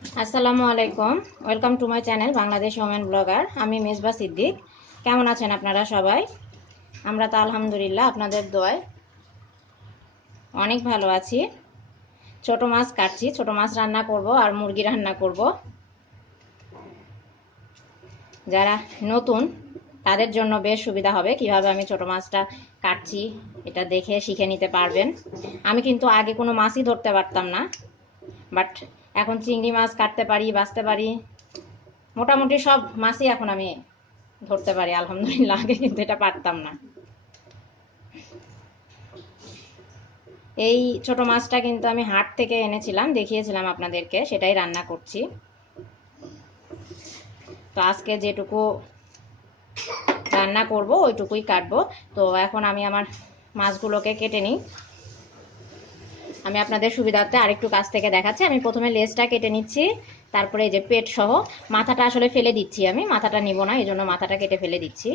আসসালামু আলাইকুম। Welcome to my channel Bangladesh women blogger আমি মেজবা সিদ্দিক। কেমন আছেন আপনারা সবাই? আমরা তো আলহামদুলিল্লাহ আপনাদের দোয়ায় অনেক ভালো আছি। ছোট মাছ কাটছি, ছোট মাছ রান্না করব আর মুরগি রান্না করব। যারা নতুন, তাদের জন্য বেশ সুবিধা হবে কীভাবে আমি ছোট মাছটা কাটছি, এটা দেখে শিখে নিতে পারবেন। আমি কিন্তু আগে কোনো মাছই ধরতে পারতাম না বাট এখন চিংড়ি মাছ কাটতে পারি, বাঁচতে পারি। মোটামুটি সব মাছই এখন আমি ধরতে পারি, আলহামদুলিল্লাহ। আগে কিন্তু এটা পারতাম না। এই ছোট মাছটা কিন্তু আমি হাট থেকে এনেছিলাম, দেখিয়েছিলাম আপনাদেরকে, সেটাই রান্না করছি। তো আজকে যেটুকু রান্না করব, ওইটুকুই কাটবো। তো এখন আমি আমার মাছগুলোকে কেটে নিই। আমি আপনাদের সুবিধার্থে আরেকটু কাছ থেকে দেখাচ্ছি। আমি প্রথমে লেজটা কেটে নিচ্ছি, তারপরে এই যে পেট সহ মাথাটা আসলে ফেলে দিচ্ছি আমি, মাথাটা নিব না এই জন্য মাথাটা কেটে ফেলে দিচ্ছি।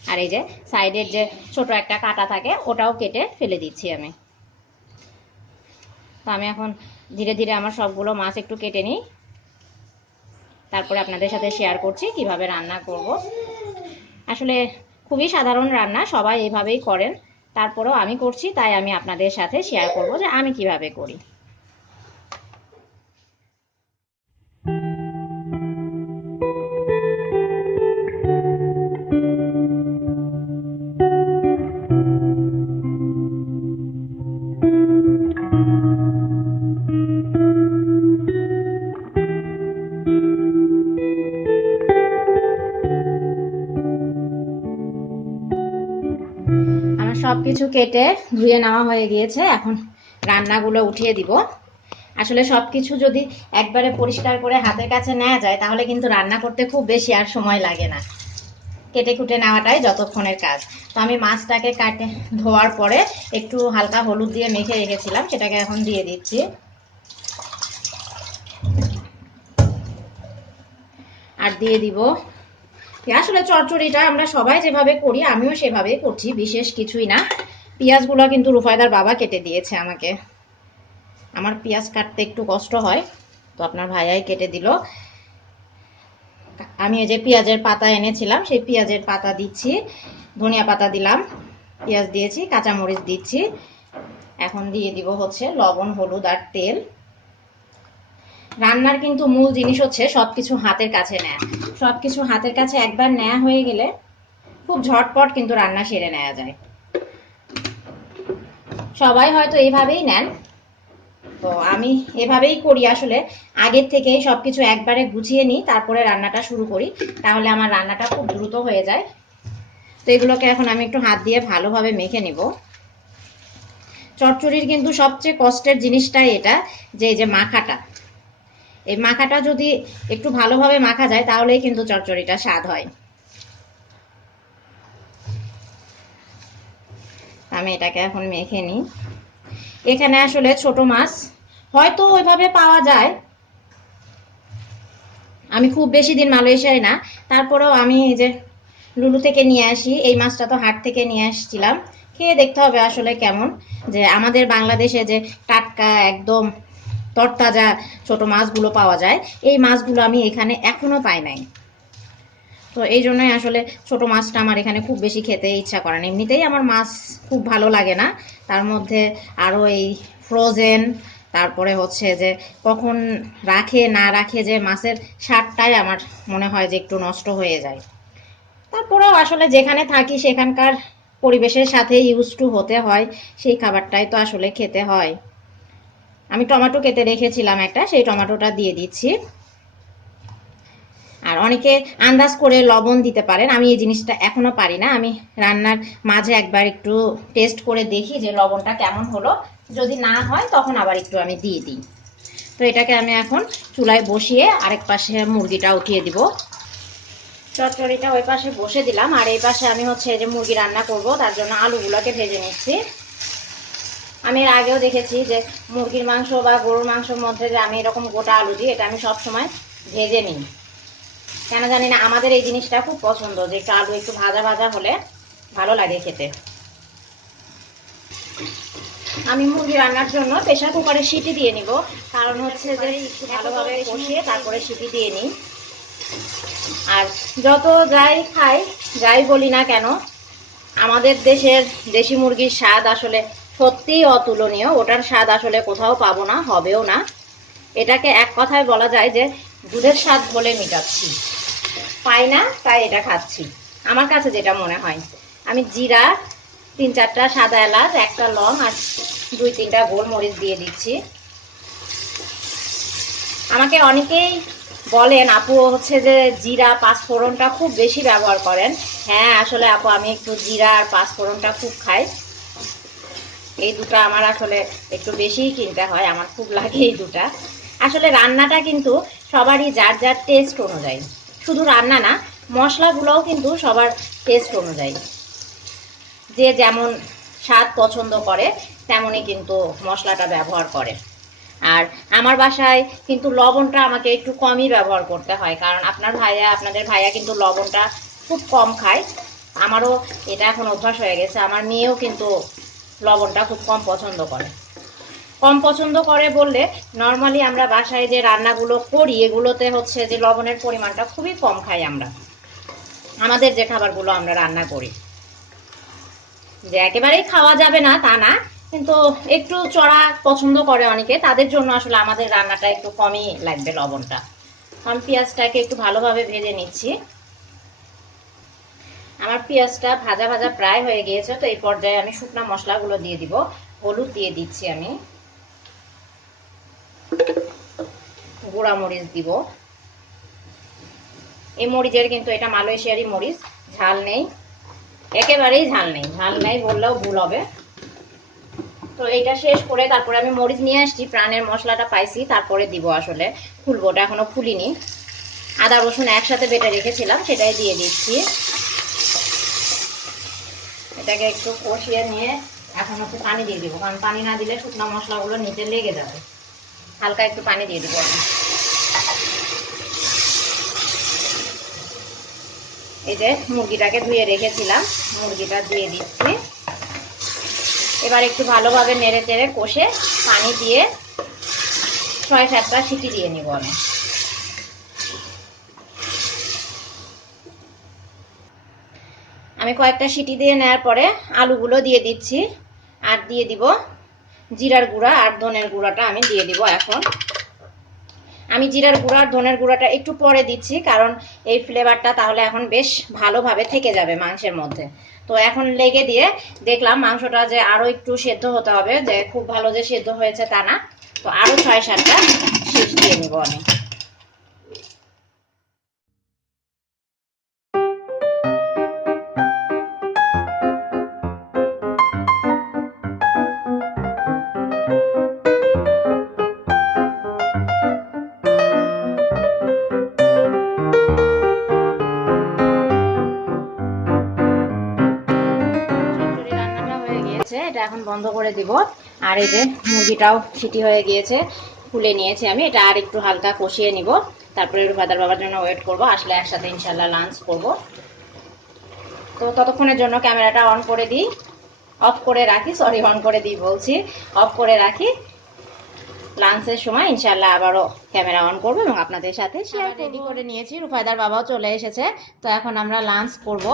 আর এই যে সাইডের যে ছোট একটা কাটা থাকে, ওটাও কেটে ফেলে দিচ্ছি আমি। তো আমি এখন ধীরে ধীরে আমার সবগুলো মাছ একটু কেটে নিই। তারপরে আপনাদের সাথে শেয়ার করছি কীভাবে রান্না করব। আসলে খুবই সাধারণ রান্না, সবাই এইভাবেই করেন। তারপরেও আমি করছি তাই আমি আপনাদের সাথে শেয়ার করব যে আমি কীভাবে করি। কিছু কেটে ধুয়ে নেওয়া হয়ে গিয়েছে। এখন রান্নাগুলো উঠিয়ে দিব। আসলে সব কিছু যদি একবারে পরিষ্কার করে হাতের কাছে নেওয়া যায়, তাহলে কিন্তু রান্না করতে খুব বেশি আর সময় লাগে না। কেটে কুটে নেওয়াটাই যতক্ষণের কাজ। তো আমি মাছটাকে কাটে ধোয়ার পরে একটু হালকা হলুদ দিয়ে মেখে রেখেছিলাম, সেটাকে এখন দিয়ে দিচ্ছি। আর দিয়ে দিব আসলে চচ্চড়িটা আমরা সবাই যেভাবে করি, আমিও সেভাবেই করছি, বিশেষ কিছুই না। পেঁয়াজগুলো কিন্তু রুফায়দার বাবা কেটে দিয়েছে আমাকে। আমার পেঁয়াজ কাটতে একটু কষ্ট হয়, তো আপনার ভাইয়াই কেটে দিল। আমি এই যে পেঁয়াজের পাতা এনেছিলাম, সেই পেঁয়াজের পাতা দিচ্ছি, ধনিয়া পাতা দিলাম, পেঁয়াজ দিয়েছি, কাঁচামরিচ দিচ্ছি। এখন দিয়ে দিব হচ্ছে লবণ, হলুদ আর তেল। রান্নার কিন্তু মূল জিনিস হচ্ছে সবকিছু হাতের কাছে নেয়া। সবকিছু হাতের কাছে একবার নেয়া হয়ে গেলে খুব ঝটপট কিন্তু রান্না সেরে নেওয়া যায়। সবাই হয়তো এইভাবেই নেন। তো আমি এভাবেই করি আসলে। আগের থেকেই সবকিছু একবারে গুছিয়ে নিই, তারপরে রান্নাটা শুরু করি। তাহলে আমার রান্নাটা খুব দ্রুত হয়ে যায়। তো এগুলোকে এখন আমি একটু হাত দিয়ে ভালোভাবে মেখে নিব। চটচড়ির কিন্তু সবচেয়ে কষ্টের জিনিসটাই এটা, যে এই যে মাখাটা। এই মাখাটা যদি একটু ভালোভাবে মাখা যায়, তাহলেই কিন্তু চচ্চড়িটা স্বাদ হয়। আমি এটাকে এখন মেখে নিই। এখানে আসলে ছোট মাছ, হয়তো ওইভাবে পাওয়া যায়। আমি খুব বেশি দিন মালয়েশিয়ায় না, তারপরেও আমি এই যে লুলু থেকে নিয়ে আসি, এই মাছটা তো হাট থেকে নিয়ে আসছিলাম। খেয়ে দেখতে হবে আসলে কেমন, যে আমাদের বাংলাদেশে যে টাটকা একদম তরতাজা ছোট মাছগুলো পাওয়া যায়। এই মাছগুলো আমি এখানে এখনও পাই নাই। তো এই জন্যই আসলে ছোট মাছটা আমার এখানে খুব বেশি খেতে ইচ্ছা করে না। এমনিতেই আমার মাছ খুব ভালো লাগে না। তার মধ্যে আরও এই ফ্রোজেন তারপরে হচ্ছে যে কখন রাখে, না রাখে যে মাছের স্বাদটাই আমার মনে হয় যে একটু নষ্ট হয়ে যায়। তারপরেও আসলে যেখানে থাকি সেখানকার পরিবেশের সাথে ইউজ টু হতে হয়, সেই খাবারটাই তো আসলে খেতে হয়। আমি টমেটো কেটে রেখেছিলাম একটা, সেই টমেটোটা দিয়ে দিচ্ছি। আর অনেকে আন্দাজ করে লবণ দিতে পারেন, আমি এই জিনিসটা এখনও পারি না। আমি রান্নার মাঝে একবার একটু টেস্ট করে দেখি যে লবণটা কেমন হলো। যদি না হয়, তখন আবার একটু আমি দিয়ে দিই। তো এটাকে আমি এখন চুলায় বসিয়ে আরেক পাশে মুরগিটা উঠিয়ে দিব। চটচড়িটা ওই পাশে বসে দিলাম। আর এই পাশে আমি হচ্ছে যে মুরগি রান্না করব, তার জন্য আলুগুলোকে ভেজে নিচ্ছি। আমি এর আগেও দেখেছি যে মুরগির মাংস বা গরুর মাংসের মধ্যে যে আমি এরকম গোটা আলু দিই, এটা আমি সব সময় ভেজে নিই। কেন জানি না, আমাদের এই জিনিসটা খুব পছন্দ যে একটু আলু একটু ভাজা ভাজা হলে ভালো লাগে খেতে। আমি মুরগি রান্নার জন্য প্রেশার কুকারে সিটি দিয়ে নিব। কারণ হচ্ছে যে একটু ভালোভাবে কষিয়ে তারপরে সিটি দিয়ে নিই। আর যত যাই খাই, যাই বলি না কেন, আমাদের দেশের দেশি মুরগির স্বাদ আসলে সত্যিই অতুলনীয়। ওটার স্বাদ আসলে কোথাও পাবো না, হবেও না। এটাকে এক কথায় বলা যায় যে, দুধের স্বাদ বলে মিটাচ্ছি। পাই না, তাই এটা খাচ্ছি। আমার কাছে যেটা মনে হয়, আমি জিরা, তিন চারটা সাদা এলাচ, একটা লং আর দুই তিনটা গোলমরিচ দিয়ে দিচ্ছি। আমাকে অনেকেই বলেন, আপু, হচ্ছে যে জিরা পাঁচফোড়নটা খুব বেশি ব্যবহার করেন। হ্যাঁ আসলে আপু, আমি একটু জিরা আর পাঁচফোড়নটা খুব খাই। এই দুটো আমার আসলে একটু বেশিই কিনতে হয়, আমার খুব লাগে এই দুটা। আসলে রান্নাটা কিন্তু সবারই যার যার টেস্ট অনুযায়ী। শুধু রান্না না, মশলাগুলোও কিন্তু সবার টেস্ট অনুযায়ী। যে যেমন স্বাদ পছন্দ করে, তেমনই কিন্তু মশলাটা ব্যবহার করে। আর আমার বাসায় কিন্তু লবণটা আমাকে একটু কমই ব্যবহার করতে হয়, কারণ আপনার ভাইয়া, আপনাদের ভাইয়া কিন্তু লবণটা খুব কম খায়। আমারও এটা এখন অভ্যাস হয়ে গেছে, আমার মেয়েও কিন্তু লবণটা খুব কম পছন্দ করে। কম পছন্দ করে বললে নর্মালি আমরা বাসায় যে রান্নাগুলো করি, এগুলোতে হচ্ছে যে লবণের পরিমাণটা খুবই কম খাই আমরা। আমাদের যে খাবারগুলো আমরা রান্না করি। যে একেবারেই খাওয়া যাবে না, তা না, কিন্তু একটু চড়া পছন্দ করে অনেকে, তাদের জন্য আসলে আমাদের রান্নাটা একটু কমই লাগবে লবণটা। আমি পেঁয়াজটাকে একটু ভালোভাবে ভেজে নিচ্ছি। আমার পেঁয়াজটা ভাজা ভাজা প্রায় হয়ে গিয়েছে, তো এই পর্যায়ে আমি শুকনো মশলাগুলো দিয়ে দিব। হলুদ দিয়ে দিচ্ছি আমি। গুঁড়া মরিচ দিব। এই মরিচের কিন্তু এটা মালয়েশিয়ারি মরিচ, ঝাল নেই। একেবারেই ঝাল নেই। ঝাল নেই বললেও ভুল হবে। তো এটা শেষ করে তারপরে আমি মরিচ নিয়ে আসছি, প্রাণের মশলাটা পাইছি, তারপরে দিব আসলে। খুলবো ওটা এখনও খুলিনি। আদা রসুন একসাথে বেটে রেখেছিলাম, সেটাই দিয়ে দিচ্ছি। এটাকে একটু কষিয়ে নিয়ে এখন হচ্ছে পানি দিয়ে দিব। কারণ পানি না দিলে শুকনো মশলাগুলো নিচে লেগে যাবে। হালকা একটু পানি দিয়ে দিব আমি এই যে মুরগিটাকে ধুয়ে রেখেছিলাম, মুরগিটা দিয়ে দিচ্ছি। এবার একটু ভালোভাবে নেড়ে চেড়ে কষে পানি দিয়ে ছয় সাতটা সিটি দিয়ে নিব আমি। আমি কয়েকটা সিটি দিয়ে নেওয়ার পরে আলুগুলো দিয়ে দিচ্ছি আর দিয়ে দিব জিরার গুঁড়া আর ধনের গুঁড়াটা আমি দিয়ে দিব এখন। আমি জিরার গুঁড়া আর ধনের গুঁড়াটা একটু পরে দিচ্ছি কারণ এই ফ্লেভারটা তাহলে এখন বেশ ভালোভাবে থেকে যাবে মাংসের মধ্যে। তো এখন লেগে দিয়ে দেখলাম মাংসটা যে আরও একটু সেদ্ধ হতে হবে, যে খুব ভালো যে সেদ্ধ হয়েছে তা না। তো আরও ছয় সাতটা শীষ দিয়ে নিব আমি। এখন বন্ধ করে দিব। আর এই যে মুরগিটাও সিটি হয়ে গিয়েছে খুলে নিয়েছি আমি। এটা আর একটু হালকা কষিয়ে নিব। তারপরে রুফাদার বাবার জন্য ওয়েট করব। আসলে একসাথে ইনশাল্লাহ লাঞ্চ করব। তো ততক্ষণের জন্য ক্যামেরাটা অন করে দিই। অফ করে রাখি সরি অন করে দিই বলছি। অফ করে রাখি। লাঞ্চের সময় ইনশাল্লাহ আবারও ক্যামেরা অন করব এবং আপনাদের সাথে শেয়ার রেডি করে নিয়েছি। রুফায়দার বাবাও চলে এসেছে। তো এখন আমরা লাঞ্চ করব।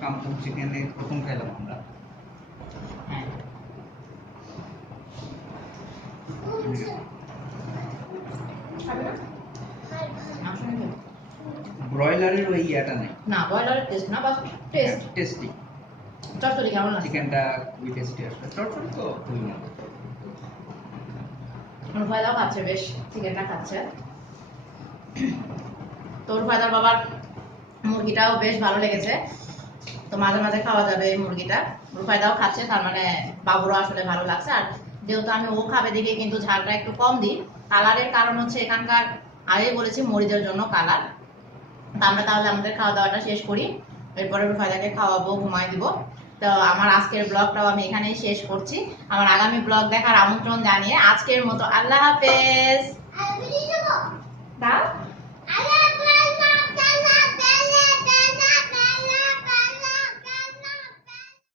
কামপুর চিকেনে প্রথম খাইলাম আমরা। হ্যাঁ? ব্রয়লারের ওই ইয়াটা নাই। না ব্রয়লারের টেস্ট না বাস টেস্ট টেস্টি চটচড়ি কেমন লাগে চিকেনটা খুবই টেস্টি আসলে চটচড়ি তো খুবই মজা রুফায়দাও খাচ্ছে বেশ চিকেনটা খাচ্ছে। তো রুফায়দার বাবার মুরগিটাও বেশ ভালো লেগেছে। তো মাঝে মাঝে খাওয়া যাবে এই মুরগিটা। রুফায়দাও খাচ্ছে তার মানে বাবুরও আসলে ভালো লাগছে। আর যেহেতু আমি ও খাবে দেখে কিন্তু ঝালটা একটু কম দিই কালারের কারণ হচ্ছে এখানকার আগেই বলেছি মরিচের জন্য কালার। তা আমরা তাহলে আমাদের খাওয়া দাওয়াটা শেষ করি। এরপরে রুফায়দাকে খাওয়াবো ঘুমাই দিব। তো আমার আজকের ব্লগটাও আমি এখানেই শেষ করছি। আমার আগামী ব্লগ দেখার আমন্ত্রণ জানিয়ে আজকের মতো আল্লাহ হাফেজ। দাও